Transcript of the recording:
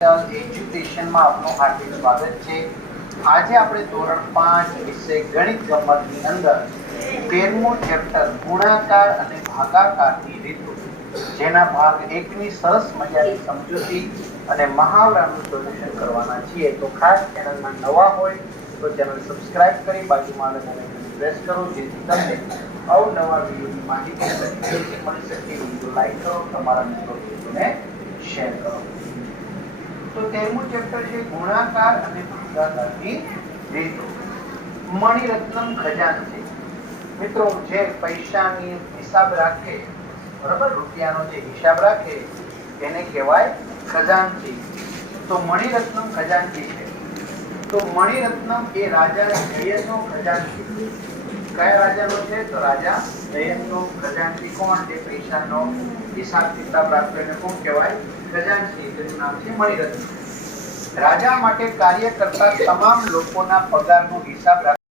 એજ્યુકેશનમાં આપનું હાર્દિક સ્વાગત છે। આજે આપણે ધોરણ 5 વિષય ગણિત ગમ્મતની અંદર 13મું ચેપ્ટર ગુણાકાર અને ભાગાકારની રીતો જેના ભાગ 1 ની સરસ મજાની સમજૂતી અને મહાવરાનું સોલ્યુશન કરવાના છીએ। તો ખાસ ચેનલમાં નવા હોય તો ચેનલ સબસ્ક્રાઇબ કરી બાજુમાં આવેલા આઇકન પ્રેસ કરો જેથી તમને અવનવા વિડિયોની માહિતી મળી શકે। વિડિયો લાઈક કરો, તમારા મિત્રોને શેર કરો। तो 13મું ચેપ્ટર છે ગુણાકાર અને ભાગાકારની રીતો। મણિરત્નમ ખજાનચી મિત્રો જે પૈસાની હિસાબ રાખે, બરાબર, રૂપિયાનો જે હિસાબ રાખે તેને કહેવાય ખજાનચી। તો મણિરત્નમ ખજાનચી છે। તો મણિરત્નમ એ રાજા જયનો ખજાનચી। કયા રાજાનો છે? તો રાજા જયનો ખજાનચી। કોણ? જે પૈસાનો હિસાબ કિતાબ રાખે એને કોણ કહેવાય? ખજાનચી। તેનું નામ છે મણિરત્નમ। રાજા માટે કાર્ય કરતા તમામ લોકોના પગારનો હિસાબ